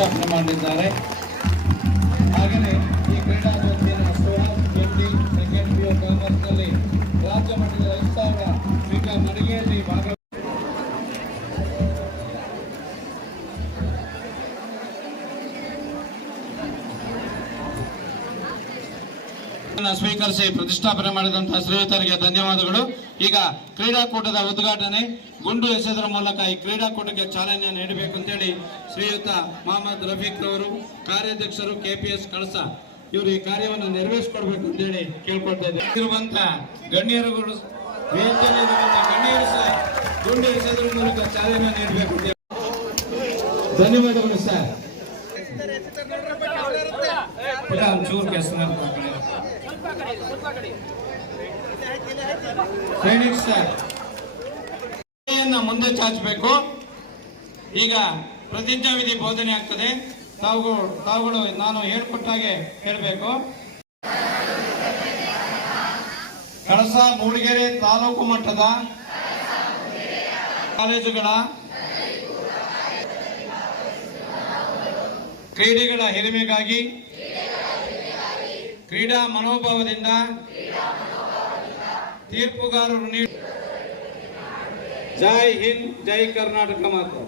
ಪ್ರತಿಷ್ಠಾಪನೆ ಮಾಡಲಿದ್ದಾರೆ ಹಾಗೆಯೇ ಈ ಕ್ರೀಡಾ ಜ್ಯೋತಿಯನ್ನು ಸುಹಾಸ್ ಎಂಡಿ ಸೆಕೆಂಡ್ ಪಿ ಕಾಮರ್ಸ್ನಲ್ಲಿ ರಾಜ್ಯ ಮಟ್ಟದ ಸಾವಿರ ಈಗ ಮಡಿಗೆಯಲ್ಲಿ ಭಾಗ ಸ್ವೀಕರಿಸಿ ಪ್ರತಿಷ್ಠಾಪನೆ ಮಾಡಿದಂತಹ ಶ್ರೀಯುತರಿಗೆ ಧನ್ಯವಾದಗಳು. ಈಗ ಕ್ರೀಡಾಕೂಟದ ಉದ್ಘಾಟನೆ. ಗುಂಡು ಎಸೆದರ ಮೂಲಕ ಈ ಕ್ರೀಡಾಕೂಟಕ್ಕೆ ಚಾಲನೆ ನೀಡಬೇಕು ಅಂತೇಳಿ ಶ್ರೀಯುತ ಮೊಹಮ್ಮದ್ ರಫೀಕ್ ಅವರು ಕಾರ್ಯಾಧ್ಯಕ್ಷರು ಎಸ್ ಕಳಸ ಇವರು ಈ ಕಾರ್ಯವನ್ನು ನೆರವೇರಿಸಿಕೊಡ್ಬೇಕು ಅಂತೇಳಿ ಕೇಳ್ಕೊಳ್ತಾ ಇರುವಂತ ಗಣ್ಯರುಗಳು ಗಣ್ಯರು ಗುಂಡು ಎಸೆದರ ಮೂಲಕ ಚಾಲನೆ ನೀಡಬೇಕು ಧನ್ಯವಾದಗಳು ಸರ್. ಸೈನಿಕ್ ಸರ್. ಕೈಯನ್ನ ಮುಂದೆ ಚಾಚಬೇಕು. ಈಗ ಪ್ರತಿಜ್ಞಾ ವಿಧಿ ಬೋಧನೆ ಆಗ್ತದೆ. ತಾವುಗಳು ತಾವುಗಳು ನಾನು ಹೇಳ್ಕೊಟ್ಟಾಗೆ ಹೇಳಬೇಕು. ಕಳಸ ಮೂಡಿಗೆರೆ ತಾಲೂಕು ಮಟ್ಟದ ಕಾಲೇಜುಗಳ ಕ್ರೀಡೆಗಳ ಹಿರಿಮೆಗಾಗಿ ಕ್ರೀಡಾ ಮನೋಭಾವದಿಂದ ತೀರ್ಪುಗಾರರು ನೀಡಿ ಜೈ ಹಿಂದ್, ಜೈ ಕರ್ನಾಟಕ ಮಾತ್ರ.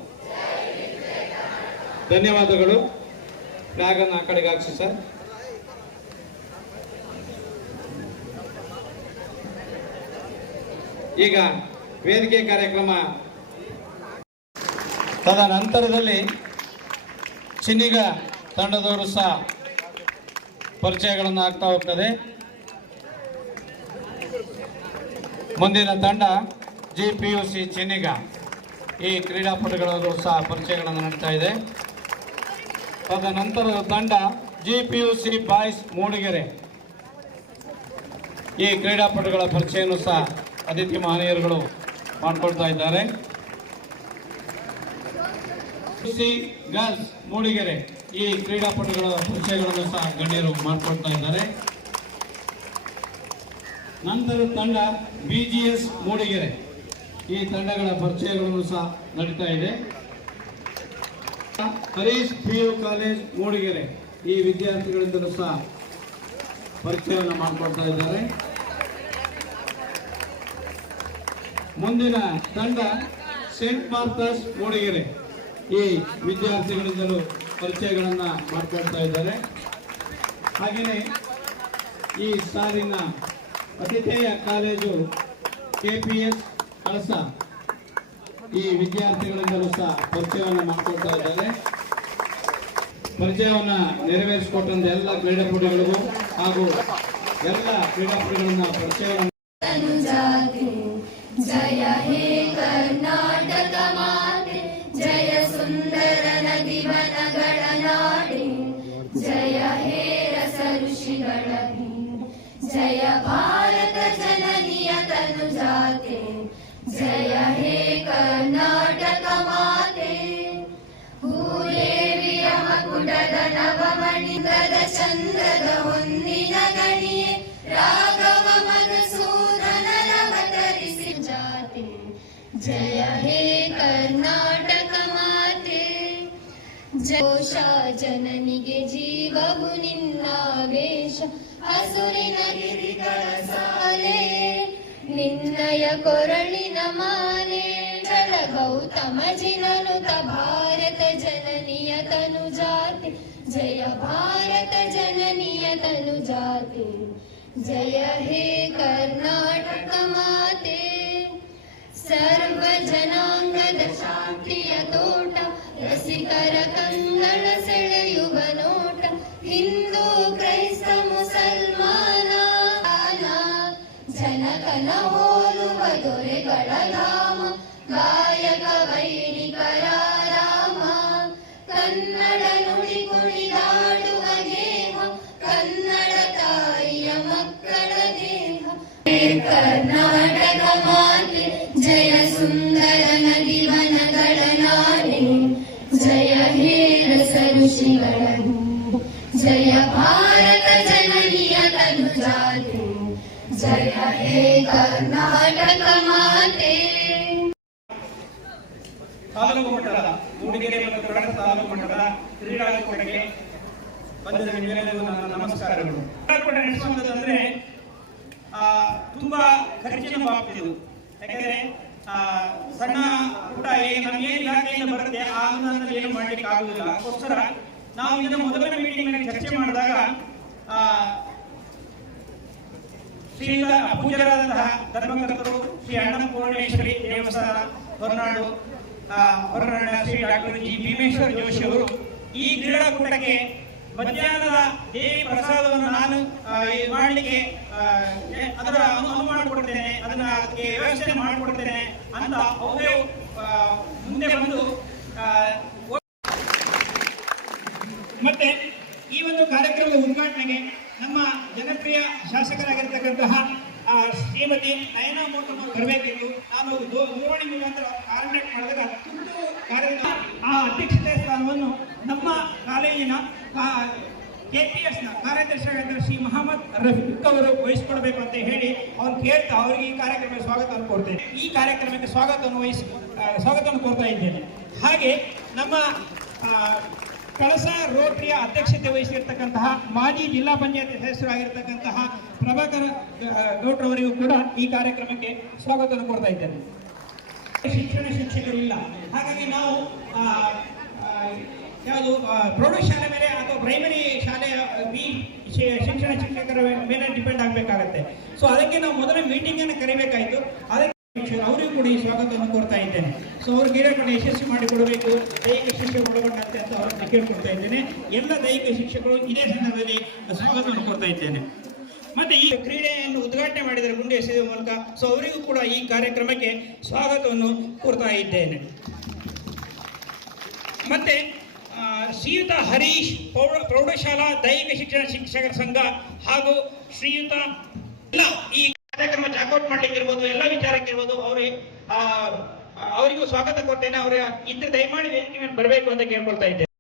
ಧನ್ಯವಾದಗಳು. ಫ್ಲಾಗ್ ಅನ್ನು ಆ ಕಡೆಗೆ ಹಾಕ್ಸಿ ಸರ್. ಈಗ ವೇದಿಕೆ ಕಾರ್ಯಕ್ರಮ ತದನಂತರದಲ್ಲಿ ಚಿನ್ನಿಗ ತಂಡದವರು ಸಹ ಪರಿಚಯಗಳನ್ನು ಆಗ್ತಾ ಹೋಗ್ತದೆ. ಮುಂದಿನ ತಂಡ ಜಿ ಪಿ ಯು ಸಿ ಚಿನ್ನಿಗ ಈ ಕ್ರೀಡಾಪಟುಗಳವರು ಸಹ ಪರಿಚಯಗಳನ್ನು ನಡೀತಾ ಇದೆ. ತದನಂತರದ ತಂಡ G P U C boys Mudigere. ಈ ಕ್ರೀಡಾಪಟುಗಳ ಪರಿಚಯವನ್ನು ಸಹ ಅತಿಥಿ ಮಹನೀಯರುಗಳು ಮಾಡಿಕೊಳ್ತಾ ಇದ್ದಾರೆ. ಸಿ ಗರ್ಲ್ಸ್ ಮೂಡಿಗೆರೆ ಈ ಕ್ರೀಡಾಪಟುಗಳ ಪರಿಚಯಗಳನ್ನು ಸಹ ಗಣ್ಯರು ಮಾಡಿಕೊಳ್ತಾ ಇದ್ದಾರೆ. ನಂತರ ತಂಡ ಬಿಜಿಎಸ್ ಮೂಡಿಗೆರೆ. ಈ ತಂಡಗಳ ಪರಿಚಯಗಳನ್ನು ಸಹ ನಡೀತಾ ಇದೆ. Harish P U college, Mudigere. ಈ ವಿದ್ಯಾರ್ಥಿಗಳಿಂದಲೂ ಸಹ ಪರಿಚಯವನ್ನು ಮಾಡಿಕೊಡ್ತಾ ಇದ್ದಾರೆ. ಮುಂದಿನ ತಂಡ ಸೇಂಟ್ ಮಾರ್ಥಸ್, ಮೂಡಿಗೆರೆ. ಈ ವಿದ್ಯಾರ್ಥಿಗಳಿಂದಲೂ ಪರಿಚಯಗಳನ್ನು ಮಾಡಿಕೊಡ್ತಾ ಇದ್ದಾರೆ. ಹಾಗೆಯೇ ಈ ಸಾಲಿನ ಅತಿಥೇಯ ಕಾಲೇಜು ಕೆಪಿಎಸ್ ಕಳಸ ಈ ವಿದ್ಯಾರ್ಥಿಗಳಿಂದಲೂ ಸಹ ಪರಿಚಯವನ್ನ ಮಾಡಿಕೊಳ್ತಾ ಇದ್ದಾರೆ. ಪರಿಚಯವನ್ನ ನೆರವೇರಿಸಿಕೊಟ್ಟಂತ ಎಲ್ಲ ಕ್ರೀಡಾಪಟುಗಳಿಗೂ ಹಾಗೂ ಎಲ್ಲ ಕ್ರೀಡಾಪಟುಗಳನ್ನ ಪರಿಚಯವನ್ನು ಜಯ ಹೇ ಕರ್ನಾಟಕ ಮಾತೆ, ಜಯ ಸುಂದರ ನದಿ ವನಗಳ ನಾಡಿ, ಜಯ ಹೇ ರಸ ಋಷಿಗಳ ಜಯ ಭಾರತ ಜನ ಜಯ ಹೇ ಕರ್ನಾಟಕ ಮಾತೆ. ಭೂದೇವಿಯ ಮಕುಟದ ನವಮಣಿಗದ ಚಂದ್ರದ ಹೊಂದಿನ ಗಣಿಯೇ. ರಾಘವ ಮಧುಸೂದನರವತರಿಸಿ ಜಾತೆ. ಜಯ ಹೇ ಕರ್ನಾಟಕ ಮಾತೆ. ಜೋಷ ಜನನಿಗೆ ಜೀವವು ನಿನ್ನ ವೇಷ ಹಸುರಿನ ಗಿರಿಗಳ ಸಾಲೆ. ನಿನ್ನಯ ಕೊರಳಿನ ಮಾಲೆ ಜಲ ಗೌತಮ ಜಿನನುತ ಭಾರತ ಜನನಿಯ ತನು ಜಾತಿ ಜಯ ಭಾರತ ಜನನಿಯ ತನು ಜಾತಿ ಜಯ ಹೇ ಕರ್ನಾಟಕ ಮಾತೆ ಸರ್ವ ಜನಾಂಗದ ಶಾಂತಿಯ ತೋಟ ರಸಿಕರ ಕಂಗಳ ಸೆಳೆಯುವ ಜನಕನ ಹೋಲುವ ದೊರೆಗಳ ಧಾಮ ಗಾಯಕ ವೈಣಿಕರ ರಾಮ ಕನ್ನಡ ಕರ್ನಾಟಕ ಮಾತೆ ತಾಲೂಕು ಮೂಡಿಗೆರೆ ಮತ್ತು ಕಡಲ ತಾಲೂಕು ಮಟ್ಟದ ಕ್ರೀಡಾಕೂಟಕ್ಕೆ ಬಂದ ನಿಮ್ಮೆಲ್ಲರಿಗೂ ನನ್ನ ನಮಸ್ಕಾರಗಳು. ಕ್ರೀಡಾಕೂಟ ನಡೆಸುವಂತಂದ್ರೆ ಆ, ತುಂಬಾ ಖರ್ಚಿನ ಬಾಬು ಇದು. ಯಾಕಂದ್ರೆ ಸಣ್ಣ ಪುಟ್ಟ ನಮ್ಗೆ ಬರುತ್ತೆ ಆ ಏನು ಮಾಡ್ಲಿಕ್ಕೆ ಆಗುದಿಲ್ಲ ಅದಕ್ಕೋಸ್ಕರ ನಾವು ಇದನ್ನ ಮೊದಲನೇ ಮೀಟಿಂಗ್ ಚರ್ಚೆ ಮಾಡಿದಾಗ ಆ, ಶ್ರೀಯುತ ಪೂಜ್ಯರಾದಂತಹ ಧರ್ಮಕರ್ತರು ಶ್ರೀ ಅನ್ನಪೂರ್ಣೇಶ್ವರಿ ದೇವಸ್ಥಾನ, ಹೊರನಾಡು ಹೊರನಾಡಿನ ಶ್ರೀ ಡಾಕ್ಟರ್ ಜಿ ಭೀಮೇಶ್ವರ ಜೋಶಿ ಅವರು. ಈ ಕ್ರೀಡಾಕೂಟಕ್ಕೆ ಮಧ್ಯಾಹ್ನದ ದೇವಿ ಪ್ರಸಾದವನ್ನು ನಾನು ಮಾಡಲಿಕ್ಕೆ ಅದರ ಅನುಭವ ಮಾಡಿಕೊಡ್ತೇನೆ, ಅದನ್ನ ಅದಕ್ಕೆ ವ್ಯವಸ್ಥೆ ಮಾಡಿಕೊಡ್ತೇನೆ ಅಂತ ಅವರೇ ಮುಂದೆ ಬಂದು ಮತ್ತೆ ಈ ಒಂದು ಕಾರ್ಯಕ್ರಮದ ಉದ್ಘಾಟನೆಗೆ ನಮ್ಮ ಜನಪ್ರಿಯ ಶಾಸಕರಾಗಿರ್ತಕ್ಕಂತಹ ಶ್ರೀಮತಿ ನಯನಾ ಮೋಟಮ್ ಅವರು ಬರಬೇಕಿತ್ತು. ನಾನು ದೂರವಾಣಿ ಮುಖಾಂತರ ಕಾಂಟ್ಯಾಕ್ಟ್ ಮಾಡಿದಾಗ ತುರ್ತು ಕಾರ್ಯ ಆ ಅಧ್ಯಕ್ಷತೆ ಸ್ಥಾನವನ್ನು ನಮ್ಮ ಕಾಲೇಜಿನ ಕೆಪಿಎಸ್ನ ಕಾರ್ಯದರ್ಶಿಯಾಗಿದ್ದ ಶ್ರೀ ಮಹಮ್ಮದ್ ರಫೀಕ್ ಅವರು ವಹಿಸಿಕೊಡ್ಬೇಕು ಅಂತ ಹೇಳಿ ಅವ್ರು ಕೇಳ್ತಾ, ಅವರಿಗೆ ಈ ಕಾರ್ಯಕ್ರಮಕ್ಕೆ ಸ್ವಾಗತವನ್ನು ಕೊಡ್ತೇನೆ ಈ ಕಾರ್ಯಕ್ರಮಕ್ಕೆ ಸ್ವಾಗತವನ್ನು ವಹಿಸಿ ಸ್ವಾಗತವನ್ನು ಕೊಡ್ತಾ ಇದ್ದೇನೆ. ಹಾಗೆ ನಮ್ಮ ಕಳಸ ರೋಟರಿಯ ಅಧ್ಯಕ್ಷತೆ ವಹಿಸಿರ್ತಕ್ಕಂತಹ ಮಾಜಿ ಜಿಲ್ಲಾ ಪಂಚಾಯತ್ ಸದಸ್ಯರಾಗಿರ್ತಕ್ಕಂತಹ ಪ್ರಭಾಕರ್ ಗೌಡ್ರ ಗೌಡ್ರವರಿಗೂ ಕೂಡ ಈ ಕಾರ್ಯಕ್ರಮಕ್ಕೆ ಸ್ವಾಗತವನ್ನು ಕೊಡ್ತಾ ಇದ್ದೇನೆ. ಶಿಕ್ಷಣ ಶಿಕ್ಷಕರು ಇಲ್ಲ ಹಾಗಾಗಿ ನಾವು ಯಾವುದು ಪ್ರೌಢಶಾಲೆ ಮೇಲೆ ಅಥವಾ ಪ್ರೈಮರಿ ಶಾಲೆಯ ಬಿ ಶಿಕ್ಷಣ ಶಿಕ್ಷಕರ ಮೇಲೆ ಡಿಪೆಂಡ್ ಆಗಬೇಕಾಗತ್ತೆ. ಸೊ ಅದಕ್ಕೆ ನಾವು ಮೊದಲ ಮೀಟಿಂಗನ್ನು ಕರಿಬೇಕಾಯ್ತು. ಅದಕ್ಕೆ ಅವರಿಗೂ ಕೂಡ ಈ ಸ್ವಾಗತವನ್ನು ಕೋರ್ತಾ ಇದ್ದೇನೆ. ಸೊ ಅವ್ರ ಕ್ರೀಡಾಕೂಟ ಯಶಸ್ವಿ ಮಾಡಿಕೊಡಬೇಕು. ದೈಹಿಕ ಶಿಕ್ಷೆ ಒಳಗೊಂಡಂತೆ ಅಂತ ಅವರನ್ನು ಕೇಳ್ಕೊಡ್ತಾ ಇದ್ದೇನೆ. ಎಲ್ಲ ದೈಹಿಕ ಶಿಕ್ಷಕರು ಇದೇ ಸಂದರ್ಭದಲ್ಲಿ ಸ್ವಾಗತವನ್ನು ಕೋರ್ತಾ ಇದ್ದೇನೆ. ಮತ್ತೆ ಈ ಕ್ರೀಡೆಯನ್ನು ಉದ್ಘಾಟನೆ ಮಾಡಿದರೆ ಗುಂಡು ಎಸೆಯುವ ಮೂಲಕ ಸೊ ಅವರಿಗೂ ಕೂಡ ಈ ಕಾರ್ಯಕ್ರಮಕ್ಕೆ ಸ್ವಾಗತವನ್ನು ಕೋರ್ತಾ ಇದ್ದೇನೆ. ಮತ್ತೆ ಶ್ರೀಯುತ ಹರೀಶ್ ಪ್ರೌಢ ಪ್ರೌಢಶಾಲಾ ದೈಹಿಕ ಶಿಕ್ಷಣ ಶಿಕ್ಷಕರ ಸಂಘ ಹಾಗೂ ಶ್ರೀಯುತ, ಎಲ್ಲ ಈ ಕಾರ್ಯಕ್ರಮ ಚಾಕೌಟ್ ಮಾಡ್ಲಿಕ್ಕೆ ಇರ್ಬೋದು, ಎಲ್ಲ ವಿಚಾರಕ್ಕೆ ಇರ್ಬೋದು, ಅವ್ರಿಗೆ ಅವರಿಗೂ ಸ್ವಾಗತ ಕೊಡ್ತೇನೆ, ಅವರ ಇದ್ರೆ ದಯಮಾಡಿ ವೇದಿಕೆ ಬರಬೇಕು ಅಂತ ಕೇಳ್ಕೊಳ್ತಾ ಇದ್ದೇನೆ.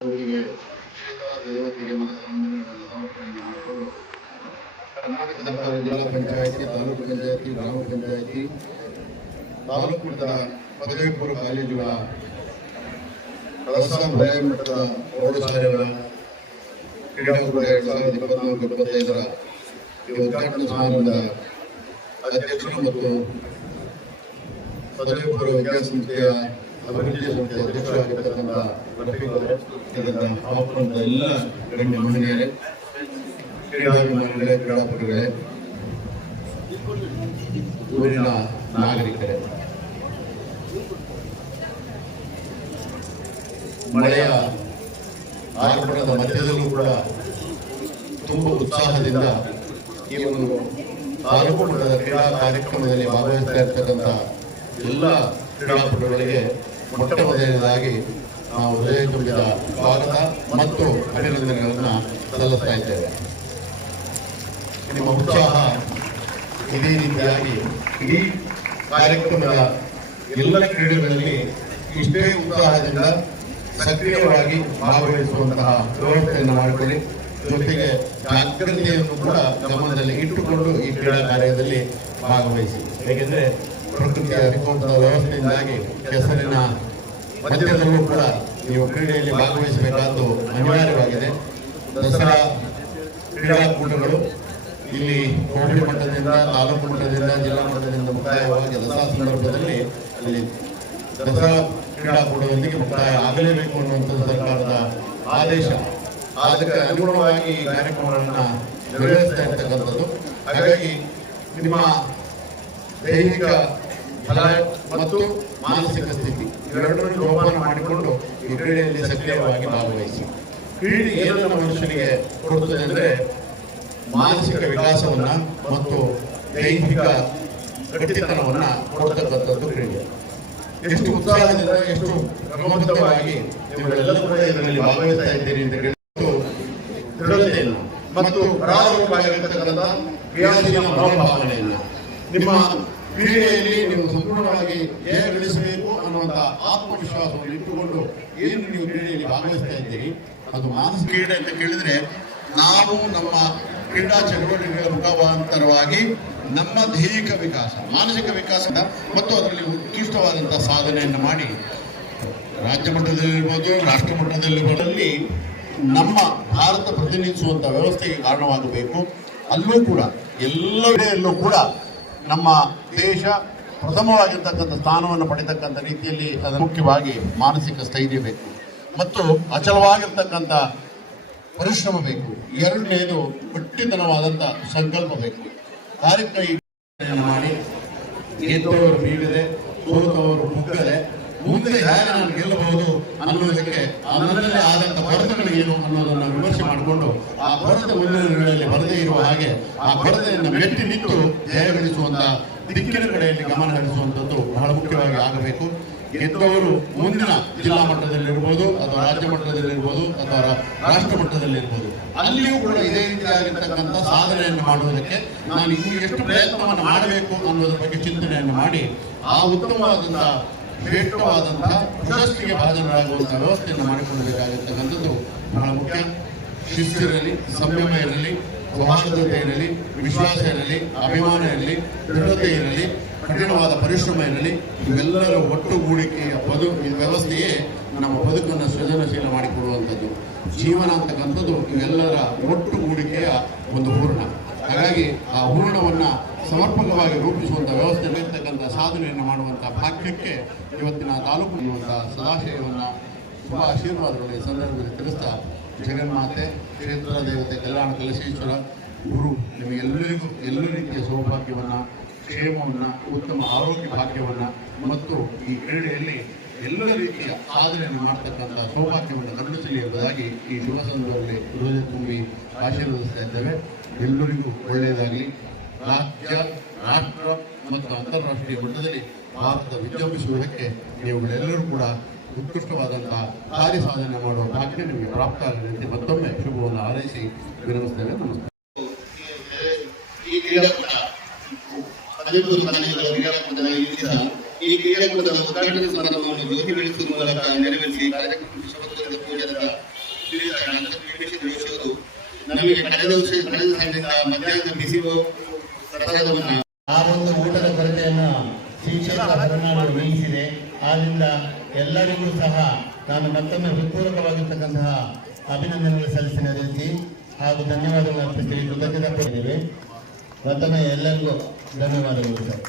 ಅವರಿಗೆ ದೇವತೆಗೆ ಕರ್ನಾಟಕ ಸರ್ಕಾರ ಜಿಲ್ಲಾ ಪಂಚಾಯತಿ ತಾಲೂಕು ಪಂಚಾಯತಿ ಗ್ರಾಮ ಪಂಚಾಯತಿ ತಾಲೂಕು ಮಟ್ಟದ ಪದವಿ ಪೂರ್ವ ಕಾಲೇಜುಗಳ ಕಳಸ ವಲಯ ಮಟ್ಟದ ಪ್ರೌಢಶಾಲೆಗಳ ಕ್ರೀಡಾಕೂಟ ಎರಡ್ ಸಾವಿರದ ಇಪ್ಪತ್ನಾಲ್ಕು, ಇಪ್ಪತ್ತೈದರ ಈ ಉದ್ಘಾಟನಾ ಸಮಾರಂಭದ ಅಧ್ಯಕ್ಷರು ಮತ್ತು ಪದವಿ ಪೂರ್ವ ವಿದ್ಯಾಸಂಸ್ಥೆಯ ಅಭಿವೃದ್ಧಿ ಸಂಸ್ಥೆಯ ಅಧ್ಯಕ್ಷರಾಗಿರ್ತಕ್ಕಂಥ ಎಲ್ಲ ಗಣ್ಯ ಮಹಿಳೆಯರೇ ಕ್ರೀಡಾಭಿಮಾನಿಗಳೇ, ಕ್ರೀಡಾಪಟುಗಳೇ, ಊರಿನ ನಾಗರಿಕರೇ. ಮಳೆಯ ಆಗಮನದ ಮಧ್ಯದಲ್ಲೂ ಕೂಡ ತುಂಬ ಉತ್ಸಾಹದಿಂದ ಈ ಒಂದು ತಾಲೂಕು ಮಟ್ಟದ ಕ್ರೀಡಾ ಕಾರ್ಯಕ್ರಮದಲ್ಲಿ ಭಾಗವಹಿಸ್ತಾ ಇರ್ತಕ್ಕಂಥ ಎಲ್ಲ ಕ್ರೀಡಾಪಟುಗಳಿಗೆ ಮೊಟ್ಟ ಮೊದಲನೇದಾಗಿ ನಾವು ಹೃದಯ ತುಂಬಿದ ಸ್ವಾಗತ ಮತ್ತು ಅಭಿನಂದನೆಗಳನ್ನು ಸಲ್ಲಿಸ್ತಾ ಇದ್ದೇವೆ. ನಿಮ್ಮ ಉತ್ಸಾಹ ಇದೇ ರೀತಿಯಾಗಿ ಇಡೀ ಕಾರ್ಯಕ್ರಮದ ಎಲ್ಲ ಕ್ರೀಡೆಗಳಲ್ಲಿ ಇಷ್ಟೇ ಉತ್ಸಾಹದಿಂದ ಸಕ್ರಿಯವಾಗಿ ಭಾಗವಹಿಸುವಂತಹ ವ್ಯವಸ್ಥೆಯನ್ನು ಮಾಡಿಕೊಳ್ಳಿ ಜೊತೆಗೆ ಜಾಗೃತಿಯನ್ನು ಕೂಡ ಗಮನದಲ್ಲಿ ಇಟ್ಟುಕೊಂಡು ಈ ಕ್ರೀಡಾ ಕಾರ್ಯದಲ್ಲಿ ಭಾಗವಹಿಸಿ. ಏಕೆಂದರೆ ಪ್ರಕೃತಿಯ ಹರಿಕುವಂತಹ ವ್ಯವಸ್ಥೆಯಿಂದಾಗಿ ಕೆಸರಿನ ಮಧ್ಯದಲ್ಲೂ ಕೂಡ ನೀವು ಕ್ರೀಡೆಯಲ್ಲಿ ಭಾಗವಹಿಸಬೇಕಾದ್ದು ಅನಿವಾರ್ಯವಾಗಿದೆ. ದಸರಾ ಕ್ರೀಡಾಕೂಟಗಳು ಇಲ್ಲಿ ಕೋಟೆ ಮಟ್ಟದಿಂದ, ತಾಲೂಕು ಮಟ್ಟದಿಂದ, ಜಿಲ್ಲಾ ಮಟ್ಟದಿಂದ ಮುಕ್ತಾಯವಾಗಿ ದಸರಾ ಸಂದರ್ಭದಲ್ಲಿ ಅಲ್ಲಿ ದಸರಾ ಕ್ರೀಡಾಕೂಟದೊಂದಿಗೆ ಮುಕ್ತಾಯ ಆಗಲೇಬೇಕು ಅನ್ನುವಂಥದ್ದು ಸರ್ಕಾರದ ಆದೇಶ. ಅದಕ್ಕೆ ಅನುಗುಣವಾಗಿ ಈ ಕಾರ್ಯಕ್ರಮಗಳನ್ನು ನೆರವೇರಿಸ್ತಾ ಇರ್ತಕ್ಕಂಥದ್ದು. ಹಾಗಾಗಿ ನಿಮ್ಮ ದೈಹಿಕ ಫಲ ಮತ್ತು ಮಾನಸಿಕ ಸ್ಥಿತಿ ಎರಡನ್ನು ಲೋಪನ ಮಾಡಿಕೊಂಡು ಈ ಕ್ರೀಡೆಯಲ್ಲಿ ಸಕ್ರಿಯವಾಗಿ ಭಾಗವಹಿಸಿ. ಕ್ರೀಡೆ ಏನನ್ನು ಮನುಷ್ಯನಿಗೆ ಕೊಡುತ್ತದೆ ಅಂದರೆ ಮಾನಸಿಕ ವಿಕಾಸವನ್ನು ಮತ್ತು ದೈಹಿಕ ಗಟ್ಟಿತನವನ್ನು ಕೊಡ್ತಕ್ಕಂಥದ್ದು ಕ್ರೀಡೆ. ಎಷ್ಟು ಉತ್ಸಾಹದಿಂದ ಎಷ್ಟು ಪ್ರಮುಖವಾಗಿ ನೀವೆಲ್ಲರೂ ಕೂಡ ಇದರಲ್ಲಿ ಭಾಗವಹಿಸ್ತಾ ಇದ್ದೀರಿ ಅಂತ ಹೇಳಿದ್ದು ದೃಢತೆಯನ್ನು ಮತ್ತು ಪ್ರಾರಂಭವಾಗಿರ್ತಕ್ಕಂಥ ಕ್ರಿಯಾಶೀಲ ಮನೋಭಾವನೆಯನ್ನು ನಿಮ್ಮ ಕ್ರೀಡೆಯಲ್ಲಿ ನೀವು ಸಂಪೂರ್ಣವಾಗಿ ಜಯ ಗಳಿಸಬೇಕು ಅನ್ನುವಂಥ ಆತ್ಮವಿಶ್ವಾಸವನ್ನು ಇಟ್ಟುಕೊಂಡು ಏನು ನೀವು ಕ್ರೀಡೆಯಲ್ಲಿ ಭಾಗವಹಿಸ್ತಾ ಇದ್ದೀರಿ? ಅದು ಮಾನಸಿಕ ಕ್ರೀಡೆ ಅಂತ ಕೇಳಿದ್ರೆ, ನಾವು ನಮ್ಮ ಕ್ರೀಡಾ ಚಟುವಟಿಕೆಗಳ ಮುಖಾಂತರವಾಗಿ ನಮ್ಮ ದೈಹಿಕ ವಿಕಾಸ, ಮಾನಸಿಕ ವಿಕಾಸದ ಮತ್ತು ಅದರಲ್ಲಿ ಉತ್ಕೃಷ್ಟವಾದಂತಹ ಸಾಧನೆಯನ್ನು ಮಾಡಿ ರಾಜ್ಯ ಮಟ್ಟದಲ್ಲಿರ್ಬೋದು, ರಾಷ್ಟ್ರ ಮಟ್ಟದಲ್ಲಿರ್ಬೋದಲ್ಲಿ ನಮ್ಮ ಭಾರತ ಪ್ರತಿನಿಧಿಸುವಂತ ವ್ಯವಸ್ಥೆಗೆ ಕಾರಣವಾಗಬೇಕು. ಅಲ್ಲೂ ಕೂಡ ಎಲ್ಲೆಡೆಯಲ್ಲೂ ಕೂಡ ನಮ್ಮ ದೇಶ ಪ್ರಥಮವಾಗಿರ್ತಕ್ಕಂಥ ಸ್ಥಾನವನ್ನು ಪಡೆತಕ್ಕಂಥ ರೀತಿಯಲ್ಲಿ ಅದರ ಮುಖ್ಯವಾಗಿ ಮಾನಸಿಕ ಸ್ಥೈರ್ಯ ಬೇಕು. ಮತ್ತು ಅಚಲವಾಗಿರ್ತಕ್ಕಂಥ ಪರಿಶ್ರಮ ಬೇಕು. ಎರಡನೇದು ಗಟ್ಟಿತನವಾದಂಥ ಸಂಕಲ್ಪ ಬೇಕು. ಕಾರ್ಯಕ್ರಮ ಮಾಡಿ ಗೆದ್ದವರು ಬೀಳದೆ ಸೋತವರು ಮುಗ್ಗದೆ, ಮುಂದೆ ಹೇಗೆ ನಾನು ಗೆಲ್ಲಬಹುದು ಅನ್ನೋದಕ್ಕೆ ನನ್ನಲ್ಲಿ ಆದಂತ ಕೊರತೆಗಳು ಏನು ಅನ್ನೋದನ್ನ ವಿಮರ್ಶೆ ಮಾಡಿಕೊಂಡು ಆ ಕೊರತೆ ದಿನಗಳಲ್ಲಿ ಬರದೇ ಇರುವ ಹಾಗೆ ಆ ಕೊರತೆಯನ್ನು ಮೆಟ್ಟಿ ನಿಂತು ಜಯಗಳಿಸುವಂತಹ ದಿಕ್ಕಿನ ಕಡೆಯಲ್ಲಿ ಗಮನ ಹರಿಸುವಂಥದ್ದು ಬಹಳ ಮುಖ್ಯವಾಗಿ ಆಗಬೇಕು. ಗೆದ್ದವರು ಮುಂದಿನ ಜಿಲ್ಲಾ ಮಟ್ಟದಲ್ಲಿ ಇರ್ಬೋದು ಅಥವಾ ರಾಜ್ಯ ಮಟ್ಟದಲ್ಲಿ ಇರ್ಬೋದು ಅಥವಾ ರಾಷ್ಟ್ರ ಮಟ್ಟದಲ್ಲಿ ಇರ್ಬೋದು ಅಲ್ಲಿಯೂ ಕೂಡ ಇದೇ ರೀತಿಯಾಗಿರ್ತಕ್ಕಂಥ ಸಾಧನೆಯನ್ನು ಮಾಡುವುದಕ್ಕೆ ನಾನು ಇನ್ನು ಎಷ್ಟು ಪ್ರಯತ್ನವನ್ನು ಮಾಡಬೇಕು ಅನ್ನೋದ್ರ ಬಗ್ಗೆ ಚಿಂತನೆಯನ್ನು ಮಾಡಿ, ಆ ಉತ್ತಮವಾದಂತಹ ಶ್ರೇಷ್ಠವಾದಂತಹ ಪ್ರಶಸ್ತಿಗೆ ಭಾಜನರಾಗುವಂತಹ ವ್ಯವಸ್ಥೆಯನ್ನು ಮಾಡಿಕೊಳ್ಳಬೇಕಾಗಿರ್ತಕ್ಕಂಥದ್ದು ಬಹಳ ಮುಖ್ಯ. ಶಿಸ್ತಿರಲಿ, ಸಂಯಮ ಇರಲಿ ಸೌಹಾರ್ದತೆ ಇರಲಿ ವಿಶ್ವಾಸ ಇರಲಿ, ಅಭಿಮಾನ ಇರಲಿ, ದೃಢತೆ ಇರಲಿ ಕಠಿಣವಾದ ಪರಿಶ್ರಮ ಇರಲಿ ಇವೆಲ್ಲರ ಒಟ್ಟುಗೂಡಿಕೆಯ ಬದು ವ್ಯವಸ್ಥೆಯೇ ನಮ್ಮ ಬದುಕನ್ನು ಸೃಜನಶೀಲ ಮಾಡಿಕೊಡುವಂಥದ್ದು. ಜೀವನ ಅಂತಕ್ಕಂಥದ್ದು ಇವೆಲ್ಲರ ಒಟ್ಟುಗೂಡಿಕೆಯ ಒಂದು ಹೂರ್ಣ. ಹಾಗಾಗಿ ಆ ಹೂರ್ಣವನ್ನು ಸಮರ್ಪಕವಾಗಿ ರೂಪಿಸುವಂಥ ವ್ಯವಸ್ಥೆ ಇರ್ತಕ್ಕಂಥ ಸಾಧನೆಯನ್ನು ಮಾಡುವಂಥ ಭಾಗ್ಯಕ್ಕೆ ಇವತ್ತಿನ ತಾಲೂಕು ಇರುವಂಥ ಸದಾಶಯವನ್ನು ಶುಭ ಆಶೀರ್ವಾದಗಳು ಸಂದರ್ಭದಲ್ಲಿ ತಿಳಿಸ್ತಾ, ಜಗನ್ಮಾತೆ, ಕ್ಷೇತ್ರ ದೇವತೆ, ಕಲ್ಯಾಣ, ಕಲಶೇಶ್ವರ ಗುರು, ನಿಮಗೆಲ್ಲರಿಗೂ ಎಲ್ಲ ರೀತಿಯ ಸೌಭಾಗ್ಯವನ್ನು, ಕ್ಷೇಮವನ್ನು, ಉತ್ತಮ ಆರೋಗ್ಯ ಭಾಗ್ಯವನ್ನು ಮತ್ತು ಈ ಕ್ರೀಡೆಯಲ್ಲಿ ಎಲ್ಲ ರೀತಿಯ ಸಾಧನೆಯನ್ನು ಮಾಡ್ತಕ್ಕಂಥ ಸೌಭಾಗ್ಯವನ್ನು ಕರುಣಿಸಲಿ ಎಂಬುದಾಗಿ ಈ ಶುಭ ಸಂದರ್ಭದಲ್ಲಿ ಹೃದಯ ತುಂಬಿ ಆಶೀರ್ವದಿಸ್ತಾ ಇದ್ದೇವೆ. ಎಲ್ಲರಿಗೂ ಒಳ್ಳೆಯದಾಗಲಿ. ರಾಜ್ಯ, ರಾಷ್ಟ್ರ ಮತ್ತು ಅಂತಾರಾಷ್ಟ್ರೀಯ ಮಟ್ಟದಲ್ಲಿ ಭಾರತ ವಿಜೃಂಭಿಸುವುದಕ್ಕೆ ನೀವುಗಳೆಲ್ಲರೂ ಕೂಡ ಉತ್ಕೃಷ್ಟವಾದಂತಹ ಕಾರ್ಯ ಸಾಧನೆ ಮಾಡುವ ಭಾಗ್ಯ ನಿಮಗೆ ಪ್ರಾಪ್ತ ಆಗಲಿ ಮತ್ತೊಮ್ಮೆ ಶುಭವನ್ನು ಹಾರೈಸಿ ವಿರಮಿಸ್ತೇವೆ ನಮಸ್ಕಾರ. ಕ್ರೀಡಾಕೂಟ. ಈ ಕ್ರೀಡಾಕೂಟದ ಉದ್ಘಾಟನೆ ಸಮಾರಂಭವನ್ನು ಜ್ಯೋತಿ ಬೆಳೆಸುವ ಮೂಲಕ ನೆರವೇರಿಸಿ ಕಾರ್ಯಕ್ರಮ ವಿಶ್ವವಿದ್ಯಾಲಯದ ಪೂಜಾರದ ಶ್ರೀಯುತ ಡಾಕ್ಟರ್ ವೆಂಕಟೇಶ ಜೋಶಿ ಅವರು. ನಮಗೆ ಕಳೆದ ವರ್ಷ ಕಳೆದ ಮಧ್ಯಾಹ್ನದ ಬಿಸಿಲು ಪ್ರಸಾದವನ್ನು ಆ ಒಂದು ಊಟದ ಕೊರತೆಯನ್ನು ಶಿಕ್ಷಣ ಕ್ಷೇತ್ರ ಆದ್ದರಿಂದ ನೀಗಿಸಿದೆ ಆದ್ರಿಂದ ಎಲ್ಲರಿಗೂ ಸಹ ನಾನು ಮತ್ತೊಮ್ಮೆ ಹೃತ್ಪೂರ್ವಕವಾಗಿರ್ತಕ್ಕಂತಹ ಅಭಿನಂದನೆಗಳು ಸಲ್ಲಿಸಿದ ರೀತಿ ಹಾಗೂ ಧನ್ಯವಾದಗಳು ಅರ್ಪಿಸ್ತೀವಿ ಕೃತಜ್ಞತೆ ಮತ್ತೊಮ್ಮೆ ಎಲ್ಲರಿಗೂ ಧನ್ಯವಾದಗಳು ಸರ್.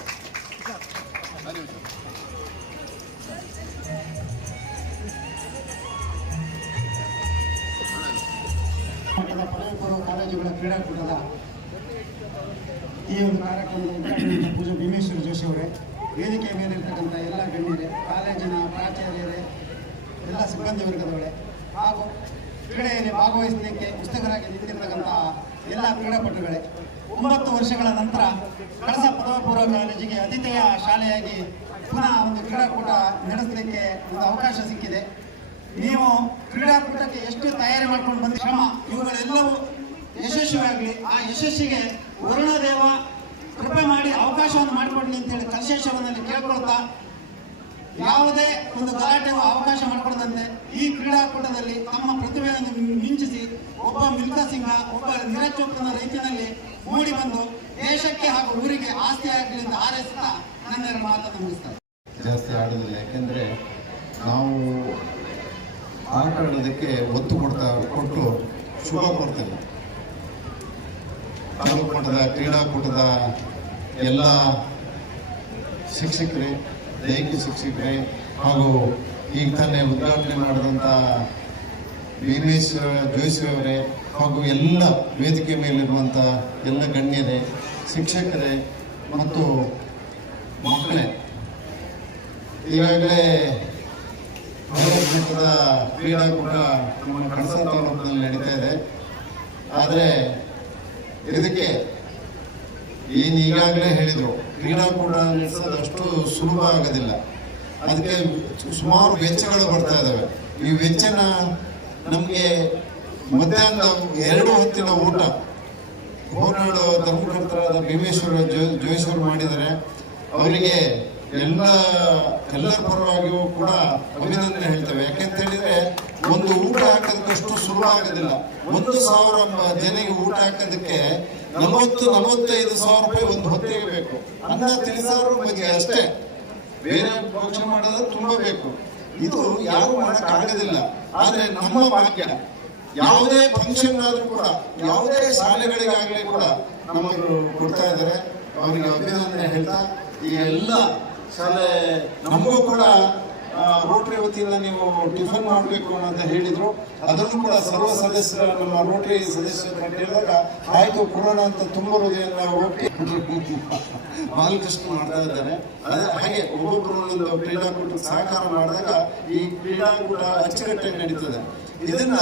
ಕಾಲೇಜುಗಳ ಕ್ರೀಡಾಕೂಟದ ಈ ಒಂದು ಕಾರ್ಯಕ್ರಮದ ಉದ್ಘಾಟನೆಯನ್ನು ಪೂಜೆ ಭೀಮೇಶ್ವರ ಜೋಶಿ ಅವರೇ ವೇದಿಕೆ ಮೇಲಿರ್ತಕ್ಕಂಥ ಎಲ್ಲ ಗಣ್ಯರೇ, ಕಾಲೇಜಿನ ಪ್ರಾಚಾರ್ಯರೇ, ಎಲ್ಲ ಸಿಬ್ಬಂದಿ ವರ್ಗದವರೇ ಹಾಗೂ ಕ್ರೀಡೆಯಲ್ಲಿ ಭಾಗವಹಿಸಲಿಕ್ಕೆ ಪುಸ್ತಕರಾಗಿ ನಿಂತಿರ್ತಕ್ಕಂಥ ಎಲ್ಲ ಕ್ರೀಡಾಪಟುಗಳೇ, ಒಂಬತ್ತು ವರ್ಷಗಳ ನಂತರ ಕಳಸ ಪದವಿ ಪೂರ್ವ ಕಾಲೇಜಿಗೆ ಅತಿಥೇಯ ಶಾಲೆಯಾಗಿ ಪುನಃ ಒಂದು ಕ್ರೀಡಾಕೂಟ ನಡೆಸಲಿಕ್ಕೆ ಒಂದು ಅವಕಾಶ ಸಿಕ್ಕಿದೆ. ನೀವು ಕ್ರೀಡಾಕೂಟಕ್ಕೆ ಎಷ್ಟು ತಯಾರಿ ಮಾಡ್ಕೊಂಡು ಬಂದ ಶ್ರಮ, ಇವುಗಳೆಲ್ಲವೂ ಯಶಸ್ವಿಯಾಗಲಿ, ಆ ಯಶಸ್ಸಿಗೆ ವರುಣದೇವ ಕೃಪೆ ಮಾಡಿ ಅವಕಾಶವನ್ನು ಮಾಡಿಕೊಡ್ಲಿ ಅಂತೇಳಿ ಕಲಶೇಶ್ವರನಲ್ಲಿ ಕೇಳ್ಕೊಳ್ತಾ ಯಾವುದೇ ಒಂದು ಗಲಾಟೆಗೂ ಅವಕಾಶ ಮಾಡಿಕೊಡದಂತೆ ಈ ಕ್ರೀಡಾಕೂಟದಲ್ಲಿ ತಮ್ಮ ಪ್ರತಿಭೆಯನ್ನು ಮಿಂಚಿಸಿ ಒಬ್ಬ ಮಿಲ್ಕಾ ಸಿಂಹ, ಒಬ್ಬ ನಿರಚೋಪನ ರೈತನಲ್ಲಿ ಮೂಡಿ ಬಂದು ದೇಶಕ್ಕೆ ಹಾಗೂ ಊರಿಗೆ ಆಸ್ತಿ ಆಗಲಿ ಅಂತ ಹಾರೈಸುತ್ತಾ ನನ್ನೆರಡು ಮಾತನ್ನು ಮುಗಿಸ್ತಾರೆ ಜಾಸ್ತಿ ಆಡೋದಿಲ್ಲ ಯಾಕೆಂದ್ರೆ ನಾವು ಆಟ ಆಡೋದಕ್ಕೆ ಒತ್ತು ಕೊಡ್ತಾ ಕೊಟ್ಟು ಶುಭ ಕೊಡ್ತೇವೆ ತಾಲೂಕು ಮಟ್ಟದ ಕ್ರೀಡಾಕೂಟದ ಎಲ್ಲ ಶಿಕ್ಷಕರೇ ದೈಹಿಕ ಶಿಕ್ಷಕರೇ ಹಾಗೂ ಈಗ ತಾನೇ ಉದ್ಘಾಟನೆ ಮಾಡಿದಂಥ ಭೀಮೇಶ್ ಜೋಶಿ ಹಾಗೂ ಎಲ್ಲ ವೇದಿಕೆ ಮೇಲಿರುವಂಥ ಎಲ್ಲ ಗಣ್ಯರೇ, ಶಿಕ್ಷಕರೇ ಮತ್ತು ಮಕ್ಕಳೇ, ಈಗಾಗಲೇ ಮಟ್ಟದ ಕ್ರೀಡಾಕೂಟ ನಮ್ಮ ಕಳಸ ತಾಲೂಕಿನಲ್ಲಿ ನಡೀತಾ ಇದೆ. ಆದರೆ ಇದಕ್ಕೆ ಏನು ಈಗಾಗಲೇ ಹೇಳಿದರು ಕ್ರೀಡಾಕೂಟ ನಡೆಸೋದು ಅಷ್ಟು ಸುಲಭ ಆಗೋದಿಲ್ಲ. ಅದಕ್ಕೆ ಸುಮಾರು ವೆಚ್ಚಗಳು ಬರ್ತಾ ಇದ್ದಾವೆ ಈ ವೆಚ್ಚನ ನಮಗೆ ಮಧ್ಯಾಹ್ನ ಎರಡು ಹೊತ್ತಿನ ಊಟ. ಹೋರಾಡು ಧರ್ಮಕರ್ತರಾದ ಭೀಮೇಶ್ವರ ಜೋ ಮಾಡಿದರೆ ಅವರಿಗೆ ಎಲ್ಲ ಎಲ್ಲರ ಪರವಾಗಿಯೂ ಕೂಡ ಅಭಿನಂದನೆ ಹೇಳ್ತೇವೆ. ಯಾಕೆಂತ ಹೇಳಿದ್ರೆ, ಒಂದು ಊಟ ಹಾಕೋದಕ್ಕಷ್ಟು ಸುಲಭ ಆಗೋದಿಲ್ಲ. ಒಂದು ಸಾವಿರ ಜನರಿಗೆ ಊಟ ಹಾಕೋದಕ್ಕೆ ನಲವತ್ತು, ನಲವತ್ತೈದು ಸಾವಿರ ರೂಪಾಯಿ ಒಂದು ಹೊತ್ತಿಗೆ ಬೇಕು. ಅನ್ನ ತಿಳಿಸಾರು ಬಗ್ಗೆ ಅಷ್ಟೇ. ಬೇರೆ ಭೋಜನ ಮಾಡೋದ್ರೆ ತುಂಬಾ ಬೇಕು. ಇದು ಯಾರು ಮಾಡಕ್ ಆಗೋದಿಲ್ಲ ಆದ್ರೆ ನಮ್ಮ ಭಾಗ್ಯ. ಯಾವುದೇ ಫಂಕ್ಷನ್ ಆದ್ರೂ ಕೂಡ, ಯಾವುದೇ ಶಾಲೆಗಳಿಗಾಗಲಿ ಕೂಡ ನಮಗೆ ಕೊಡ್ತಾ ಇದ್ದಾರೆ. ಅವರಿಗೆ ಅಭಿನಂದನೆ ಹೇಳ್ತಾ, ಈ ಎಲ್ಲ ಶಾಲೆ ನಮಗೂ ಕೂಡ ರೋಟರಿ ವತಿಯಿಂದ ನೀವು ಟಿಫನ್ ಮಾಡಬೇಕು ಅಂತ ಹೇಳಿದ್ರು. ಅದನ್ನು ಕೂಡ ಸರ್ವ ಸದಸ್ಯರ ನಮ್ಮ ರೋಟರಿ ಸದಸ್ಯರ ಹೇಳಿದಾಗ, ಆಯ್ತು, ಕೊಡೋಣ ಅಂತ ತುಂಬ ಹೃದಯದಿಂದ ಹೋಗಿ ಬಾಲಕೃಷ್ಣ ಮಾಡ್ತಾ ಇದ್ದಾರೆ. ಹಾಗೆ ಒಬ್ಬೊಬ್ಬರು ಒಂದೊಂದು ಕ್ರೀಡಾಕೂಟ ಸಹಕಾರ ಮಾಡಿದಾಗ ಈ ಕ್ರೀಡಾಕೂಟ ಅಚ್ಚುಕಟ್ಟಾಗಿ ನಡೀತದೆ. ಇದನ್ನ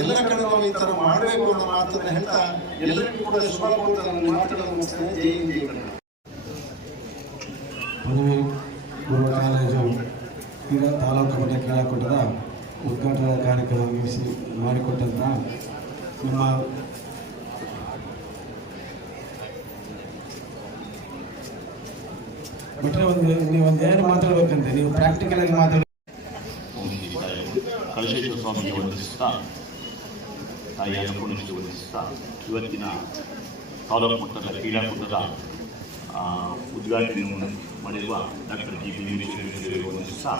ಎಲ್ಲ ಕಡೆ ನಾವು ಈ ತರ ಮಾಡಬೇಕು ಅನ್ನೋ ಮಾತನ್ನ ಹೇಳ್ತಾ ಎಲ್ಲರಿಗೂ ಕೂಡ ಶುಭ ಕೋರ್ತಾ ನನ್ನ ಮಾತುಗಳನ್ನು ಮುಗಿಸ್ತೇನೆ. ಜೈ ಪೂರ್ವ ಕಾಲೇಜು ಕ್ರೀಡಾ ತಾಲೂಕು ಮಟ್ಟ ಕ್ರೀಡಾಕೂಟದ ಉದ್ಘಾಟನಾ ಕಾರ್ಯಕ್ರಮ ವಹಿಸಿ ಮಾಡಿಕೊಟ್ಟಂತ ನಮ್ಮ ಬಿಟ್ಟರೆ ಒಂದು ನೀವು ಒಂದು ಏನು ಮಾತಾಡ್ಬೇಕಂತೆ, ನೀವು ಪ್ರಾಕ್ಟಿಕಲ್ ಆಗಿ ಮಾತಾಡ. ಕಳಶೇಶ್ವರ ಸ್ವಾಮಿಗೆ ವಂದಿಸ್ತಾ, ತಾಯಿ ಅನ್ನಪೂರ್ಣಿಗೆ ವಂದಿಸ್ತಾ, ಇವತ್ತಿನ ತಾಲೂಕು ಮಟ್ಟದ ಕ್ರೀಡಾಕೂಟದ ಉದ್ಘಾಟನೆಯನ್ನು ಮಾಡಿರುವ ಡಾಕ್ಟರ್ ಜಿ ಬಿ ವಂದಿಸ್ತಾ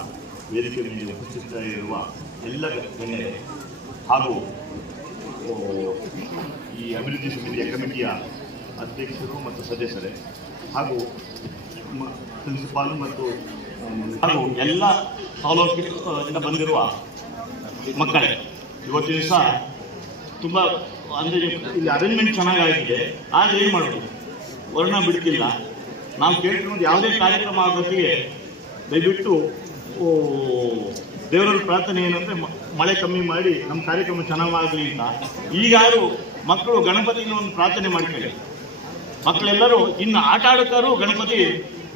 ವೇದಿಕೆ ಮೇಲೆ ಉಪಸ್ಥಿತರಿರುವ ಎಲ್ಲ ಗಣ್ಯರೇ ಹಾಗೂ ಈ ಅಭಿವೃದ್ಧಿ ಸಮಿತಿಯ ಕಮಿಟಿಯ ಅಧ್ಯಕ್ಷರು ಮತ್ತು ಸದಸ್ಯರೇ ಹಾಗೂ ಪ್ರಿನ್ಸಿಪಾಲ್ ಮತ್ತು ಹಾಗೂ ಎಲ್ಲ ತಾಲೂಕಿನಿಂದ ಬಂದಿರುವ ಮಕ್ಕಳೇ, ಇವತ್ತಿನ ದಿವಸ ತುಂಬ ಅಂದರೆ ಇಲ್ಲಿ ಅರೇಂಜ್ಮೆಂಟ್ ಚೆನ್ನಾಗಾಗಿದೆ, ಆದರೆ ಏನು ಮಾಡೋದು? ವರ್ಣ ಬಿಡ್ತಿಲ್ಲ. ನಾವು ಕೇಳ್ತಿರೋದು ಯಾವುದೇ ಕಾರ್ಯಕ್ರಮ ಆಗೋದಕ್ಕೆ ದಯವಿಟ್ಟು ಓ, ದೇವರ ಪ್ರಾರ್ಥನೆ ಏನಂದ್ರೆ ಮಳೆ ಕಮ್ಮಿ ಮಾಡಿ ನಮ್ಮ ಕಾರ್ಯಕ್ರಮ ಚೆನ್ನಾಗಿ ಅಂತ. ಈಗಾರು ಮಕ್ಕಳು ಗಣಪತಿಗೆ ಒಂದು ಪ್ರಾರ್ಥನೆ ಮಾಡ್ಕೊಳ್ಳಿ ಮಕ್ಕಳೆಲ್ಲರೂ ಇನ್ನು ಆಟ ಆಡುತ್ತಾರು ಗಣಪತಿ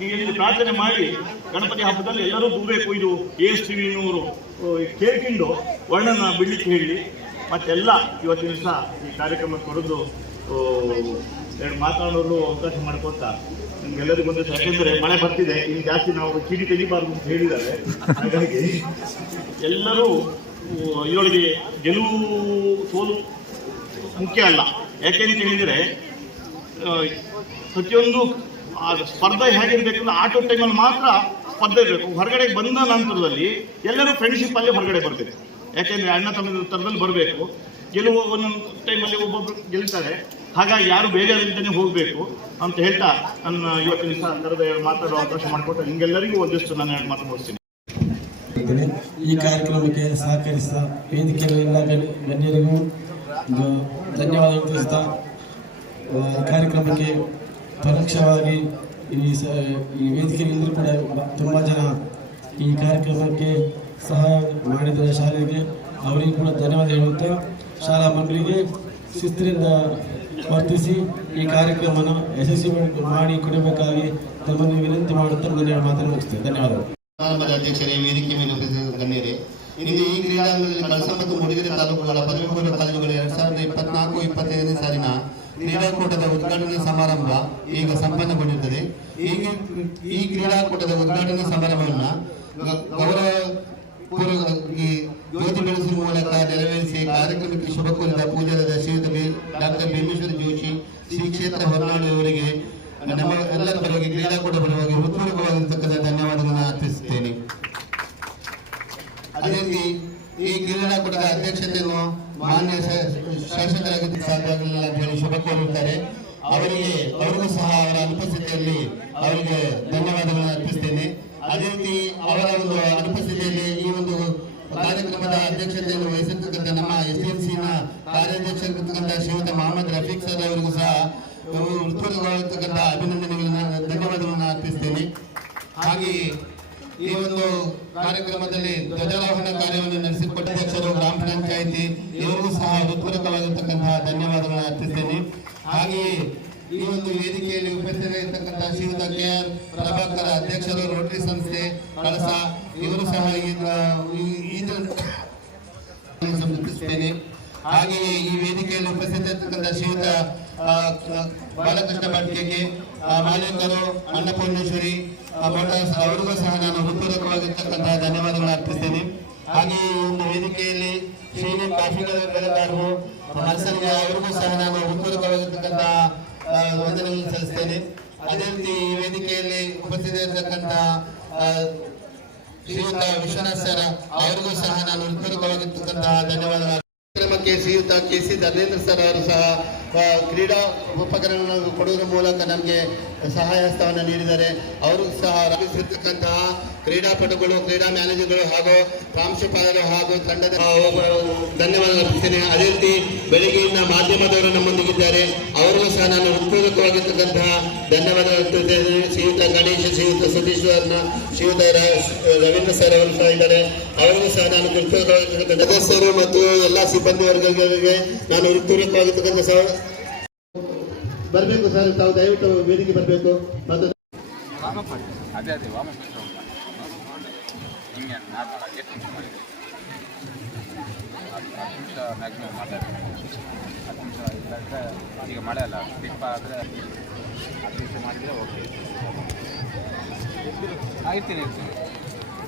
ಇಲ್ಲಿ ಪ್ರಾರ್ಥನೆ ಮಾಡಿ ಗಣಪತಿ ಹಬ್ಬದಲ್ಲಿ ಎಲ್ಲರೂ ದೂಬೇಕು ಇದು ಎಸ್ ಟಿ ವಿನವರು ಕೇಳ್ಕೊಂಡು ವರ್ಣನ ಬಿಡ್ಲಿಕ್ಕೆ ಹೇಳಿ. ಮತ್ತೆಲ್ಲ ಇವತ್ತಿನ ದಿವಸ ಈ ಕಾರ್ಯಕ್ರಮ ಕೊಡೋದು ಎರಡು ಮಾತಾಡೋರು ಅವಕಾಶ ಮಾಡಿಕೊಡ್ತಾ ನಿಮ್ಗೆಲ್ಲರಿಗೂ ಒಂದು ಯಾಕೆಂದರೆ ಮಳೆ ಬರ್ತಿದೆ, ಇನ್ನು ಜಾಸ್ತಿ ನಾವು ಚೀಟಿ ತೆಗಿಬಾರ್ದು ಅಂತ ಹೇಳಿದ್ದಾರೆ. ಹಾಗಾಗಿ ಎಲ್ಲರೂ ಇದರೊಳಗೆ ಗೆಲುವು ಸೋಲು ಮುಖ್ಯ ಅಲ್ಲ. ಯಾಕೆಂತ ಹೇಳಿದರೆ ಪ್ರತಿಯೊಂದು ಸ್ಪರ್ಧೆ ಹೇಗಿರ್ಬೇಕು ಅಂದ್ರೆ ಆಟೋ ಟೈಮಲ್ಲಿ ಮಾತ್ರ ಸ್ಪರ್ಧೆ ಇರಬೇಕು. ಹೊರಗಡೆ ಬಂದ ನಂತರದಲ್ಲಿ ಎಲ್ಲರೂ ಫ್ರೆಂಡ್ಶಿಪ್ ಅಲ್ಲಿ ಹೊರಗಡೆ ಬರಬೇಕು ಯಾಕೆಂದ್ರೆ ಅಣ್ಣ ತಮ್ಮ ಥರದಲ್ಲಿ ಬರಬೇಕು. ಗೆಲುವು ಒಂದೊಂದು ಟೈಮಲ್ಲಿ ಒಬ್ಬೊಬ್ರು ಗೆಲ್ತಾರೆ. ಹಾಗಾಗಿ ಯಾರು ಬೇಜಾರಿಲ್ಲದೇ ಹೋಗಬೇಕು ಅಂತ ಹೇಳ್ತಾ ನನ್ನ ಇವತ್ತಿನ ಸಂದರ್ಭ ಮಾತಾಡೋ ಅವಕಾಶ ಮಾಡಿಕೊಟ್ಟು ನಿಮ್ಗೆಲ್ಲರಿಗೂ ಒಂದಿಷ್ಟು ನಾನು ಎರಡು ಮಾತು ಮುಗಿಸ್ತೀನಿ. ಈ ಕಾರ್ಯಕ್ರಮಕ್ಕೆ ಸಹಕರಿಸಿದ ವೇದಿಕೆಯ ಎಲ್ಲ ಗಣ್ಯ- ಗಣ್ಯರಿಗೂ ಧನ್ಯವಾದ ತಿಳಿಸ್ತಾ ಈ ಕಾರ್ಯಕ್ರಮಕ್ಕೆ ಪರೋಕ್ಷವಾಗಿ ಈ ಸ ಈ ವೇದಿಕೆಯಲ್ಲಿ ಕೂಡ ತುಂಬ ಜನ ಈ ಕಾರ್ಯಕ್ರಮಕ್ಕೆ ಸಹಾಯ ಮಾಡಿದ ಶಾಲೆಗೆ. ಅವರಿಗೂ ಕೂಡ ಧನ್ಯವಾದ ಹೇಳುತ್ತಾ ಶಾಲಾ ಮಕ್ಕಳಿಗೆ ಶಿಸ್ತಿನಿಂದ ವರ್ತಿಸಿ ಈ ಕಾರ್ಯಕ್ರಮವನ್ನು ಯಶಸ್ವಿ ಮಾಡಿ ಕೊಡಬೇಕಾಗಿ ತಮ್ಮನ್ನು ವಿನಂತಿ ಮಾಡುತ್ತಾ ನನ್ನ ಮಾತನ್ನು ಮುಗಿಸ್ತೇನೆ. ಧನ್ಯವಾದಗಳು. ಅಧ್ಯಕ್ಷರೇ, ವೇದಿಕೆ ಮೇಲೆ ಗಣ್ಯರೇ, ಇಂದು ಈ ಕ್ರೀಡಾಂಗಣದಲ್ಲಿ ಕಳಸ ಮತ್ತು ಮೂಡಿಗೆರೆ ತಾಲೂಕುಗಳ ಪದವಿ ಪೂರ್ವ ಕಾಲೇಜುಗಳ ಎರಡ್ ಸಾವಿರದ ಇಪ್ಪತ್ನಾಲ್ಕು, ಇಪ್ಪತ್ತೈದನೇ ಸಾಲಿನ ಕ್ರೀಡಾಕೂಟದ ಉದ್ಘಾಟನಾ ಸಮಾರಂಭ ಈಗ ಸಂಪನ್ನಗೊಂಡಿರುತ್ತದೆ. ಈ ಕ್ರೀಡಾಕೂಟದ ಉದ್ಘಾಟನಾ ಸಮಾರಂಭವನ್ನು ಗೌರವ ಪೂರ್ವಕವಾಗಿ ಜ್ಯೋತಿ ಬೆಳೆಸುವ ಮೂಲಕ ನೆರವೇರಿಸಿ ಕಾರ್ಯಕ್ರಮಕ್ಕೆ ಶುಭ ಕೋರಿದ ಪೂಜಾರದ ಶ್ರೀಯುತ ಬಿ- ಡಾಕ್ಟರ್ ಭೀಮೇಶ್ವರ ಜೋಶಿ, ಶ್ರೀ ಕ್ಷೇತ್ರ ಹೊರನಾಡು ಅವರಿಗೆ ನಮ್ಮ ಎಲ್ಲರ ಪರವಾಗಿ ಕ್ರೀಡಾಕೂಟ ಪರವಾಗಿ ಹೃತ್ಪೂರ್ವಕವಾಗಿರ್ತಕ್ಕಂಥ ಧನ್ಯವಾದಗಳನ್ನು ಅರ್ಪಿಸುತ್ತೇನೆ. ಅದೇ ರೀತಿ ಈ ಕ್ರೀಡಾಕೂಟದ ಅಧ್ಯಕ್ಷತೆಯನ್ನು ಮಾನ್ಯ ಶ- ಶಾಸಕರಾಗಿ ಸಾಕಾಗಲಿಲ್ಲ ಅಂತ ಹೇಳಿ ಶುಭ ಕೋರುತ್ತಾರೆ. ಅವರಿಗೆ ಅವರಿಗೂ ಸಹ ಅವರ ಅನುಪಸ್ಥಿತಿಯಲ್ಲಿ ಅವರಿಗೆ ಧನ್ಯವಾದಗಳನ್ನು ಅರ್ಪಿಸ್ತೇನೆ ಅದೇ ರೀತಿ ಅವರ ಒಂದು ಅನುಪಸ್ಥಿತಿಯಲ್ಲಿ ಈ ಒಂದು ಕಾರ್ಯಕ್ರಮದ ಅಧ್ಯಕ್ಷತೆಯನ್ನು ವಹಿಸಿರ್ತಕ್ಕಂಥ ನಮ್ಮ ಎಸ್ ಎಂ ಸಿನ ಕಾರ್ಯಾಧ್ಯಕ್ಷರಾಗಿರ್ತಕ್ಕಂಥ ಶ್ರೀಮತಿ ಮಹಮ್ಮದ್ ರಫೀಕ್ ಸರ್ ಅವರಿಗೂ ಸಹ ಹೃತ್ಪೂರ್ವಕವಾಗಿರ್ತಕ್ಕಂಥ ಅಭಿನಂದನೆಗಳನ್ನ, ಧನ್ಯವಾದಗಳನ್ನು ಅರ್ಪಿಸ್ತೇನೆ. ಹಾಗೆ ಈ ಒಂದು ಕಾರ್ಯಕ್ರಮದಲ್ಲಿ ಧ್ವಜಾರೋಹಣ ಕಾರ್ಯವನ್ನು ನಡೆಸಿಕೊಟ್ಟ ಅಧ್ಯಕ್ಷರು, ಗ್ರಾಮ ಪಂಚಾಯಿತಿ, ಇವರಿಗೂ ಸಹ ಹೃತ್ಪೂರ್ವಕವಾಗಿರ್ತಕ್ಕಂತಹ ಧನ್ಯವಾದಗಳನ್ನು ಅರ್ಪಿಸ್ತೇನೆ. ಹಾಗೆಯೇ ಈ ಒಂದು ವೇದಿಕೆಯಲ್ಲಿ ಉಪಸ್ಥಿತರಿರ್ತಕ್ಕಂಥ ಶ್ರೀಯುತ ಕೆ ಆರ್ ಪ್ರಭಾಕರ್ ಅಧ್ಯಕ್ಷರು, ರೋಟರಿ ಸಂಸ್ಥೆ, ಕಳಸ ಇವರು ಸಹ ಸಮರ್ಪಿಸುತ್ತೇನೆ ಹಾಗೆಯೇ ಈ ವೇದಿಕೆಯಲ್ಲಿ ಉಪಸ್ಥಿತರಿರ್ತಕ್ಕಂಥ ಶ್ರೀಯುತ ಬಾಲಕೃಷ್ಣ ಭಟ್ಕೆಗೆ ಮಾಲೀಕರು ಅನ್ನಪೂರ್ಣೇಶ್ವರಿ ಅವರಿಗೂ ಸಹ ನಾನು ಹೃತ್ಪೂರ್ವಕವಾಗಿರ್ತಕ್ಕಂತಹ ಧನ್ಯವಾದಗಳನ್ನು ಅರ್ಪಿಸ್ತೇನೆ. ಹಾಗೆಯೇ ಈ ಒಂದು ವೇದಿಕೆಯಲ್ಲಿ ಶ್ರೀನಿ ಕಾಫಿಗಳ ಬೆಳೆಗಾರರು ಮತ್ಸಂಗ ಅವರಿಗೂ ಸಹ ನಾನು ಹೃತ್ಪೂರ್ವಕವಾಗಿರ್ತಕ್ಕಂತಹ ವಂದನೆಗಳನ್ನು ಸಲ್ಲಿಸ್ತೇನೆ. ಅದೇ ರೀತಿ ಈ ವೇದಿಕೆಯಲ್ಲಿ ಉಪಸ್ಥಿತರಿರ್ತಕ್ಕಂಥ ಆ, ಶ್ರೀಯುತ ವಿಶ್ವನಾಥ್ ಸರ್ ಅವರಿಗೂ ಸಹ ನಾನು ಹೃತ್ಪೂರ್ವಕವಾಗಿರ್ತಕ್ಕಂತಹ ಧನ್ಯವಾದಗಳು. ಕಾರ್ಯಕ್ರಮಕ್ಕೆ ಶ್ರೀಯುತ ಕೆ ಸಿ ಧರ್ಮೇಂದ್ರ ಸರ್ ಅವರು ಸಹ ಕ್ರೀಡಾ ಉಪಕರಣಗಳನ್ನು ಕೊಡುವುದರ ಮೂಲಕ ನಮಗೆ ಸಹಾಯ ಹಸ್ತವನ್ನು ನೀಡಿದ್ದಾರೆ. ಅವರು ಸಹ ರಾಜಿಸಿರ್ತಕ್ಕಂತಹ ಕ್ರೀಡಾಪಟುಗಳು, ಕ್ರೀಡಾ ಮ್ಯಾನೇಜರ್ಗಳು ಹಾಗೂ ಪ್ರಾಂಶುಪಾಲರು ಹಾಗೂ ತಂಡದ ಧನ್ಯವಾದ ಅರ್ಪಿಸ್ತೇನೆ ಅದೇ ರೀತಿ ಬೆಳಗ್ಗೆಯಿಂದ ಮಾಧ್ಯಮದವರು ನಮ್ಮೊಂದಿಗಿದ್ದಾರೆ. ಅವರಿಗೂ ಸಹ ನಾನು ಹೃತ್ಪೂರ್ವಕವಾಗಿರ್ತಕ್ಕಂತಹ ಧನ್ಯವಾದ ಶ್ರೀಯುತ ಗಣೇಶ, ಶ್ರೀಯುತ ಸತೀಶ್ ಅವರನ್ನ ಶ್ರೀಯುತ ರವೀಂದ್ರ ಸರ್ ಅವರು ಸಹ ಇದ್ದಾರೆ. ಅವರಿಗೂ ಸಹ ನಾನು ಹೃತ್ಪೂರ್ವಕವಾಗಿರ್ತಕ್ಕಂಥ ಸದಸ್ಯರು ಮತ್ತು ಎಲ್ಲ ಸಿಬ್ಬಂದಿ ವರ್ಗಗಳಿಗೆ ನಾನು ಹೃತ್ಪೂರ್ವಕವಾಗಿರ್ತಕ್ಕಂಥ ಬರಬೇಕು ಸರ್ ತಾವು ದಯವಿಟ್ಟು ವೇದಿಕೆ ಬರಬೇಕು. ಮತ್ತು ಅದೇ ಅದೇ ವಾಪಸ್ ಹಿಂಗೆ ಹತ್ತು ನಿಮಿಷ ಮ್ಯಾಕ್ಸಿಮಮ್ ಮಾತಾಡ್ತೀನಿ ಹತ್ತು ನಿಮಿಷ ಇಲ್ಲಾಂದರೆ ಈಗ ಮಳೆ ಅಲ್ಲ ಆದರೆ ಹತ್ತು ನಿಮಿಷ ಮಾಡಿದರೆ ಓಕೆ ಇರ್ತೀನಿ ಇರ್ತೀನಿ.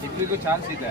ಇಬ್ಬರಿಗೂ ಚಾನ್ಸ್ ಇದೆ.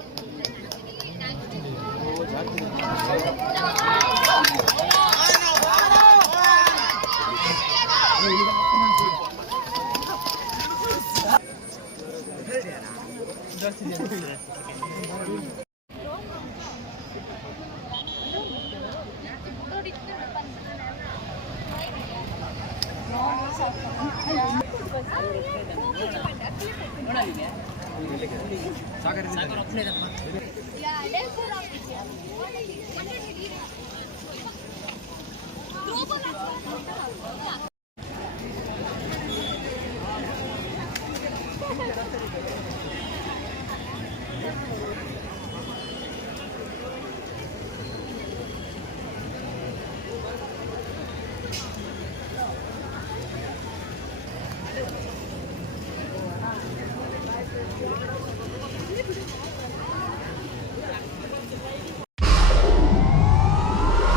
どこがつながったんだろう?